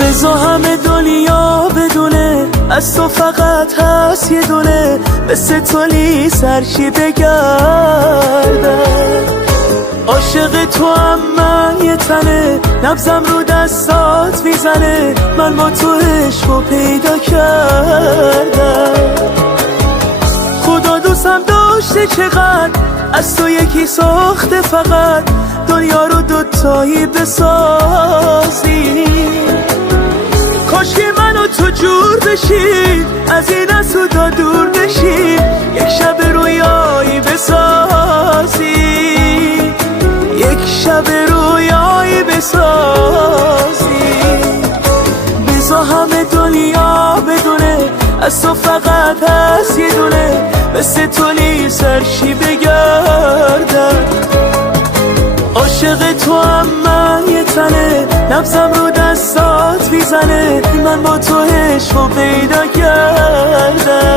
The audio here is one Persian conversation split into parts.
بزا همه دنیا بدونه از تو فقط هست یه دونه، مثل تولی سرشی بگردم. عاشق تو هم من یه تنه، نبزم رو دستات میزنه، من با تو عشقو پیدا کردم. خدا دوستم داشته چقدر، از تو یکی ساخته فقط، دنیا رو دوتایی بسازی. کاش که من و تو جور بشیم، از این اسودا دور بشیم، یک شب رویایی بسازی، یک شب رویایی بسازی. بزا همه دنیا بدونه از تو فقط هست یه دونه، مثل تولی سرشی بگردم. عاشق تو هم من یه تنه، نبزم رو دستات میزنه، من با تو عشقو پیدا کردم.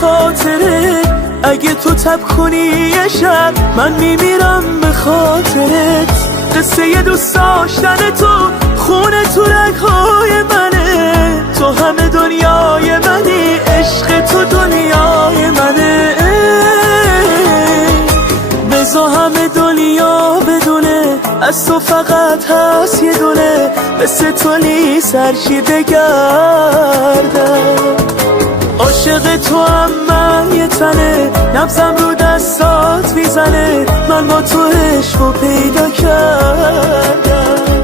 خاطره اگه تو تب کنی یه شب، من میمیرم به خاطرت. قصه یه دوست داشتن تو، خونه تو رگهای منه، تو همه دنیای منی، عشق تو دنیای منه. بزا همه دنیا بدونه از تو فقط هست یه دونه، مثل تولی سرشی بگردم. عاشق تو هم من یه تنه، نبزم رو دستات میزنه، من با تو عشقو پیدا کردم.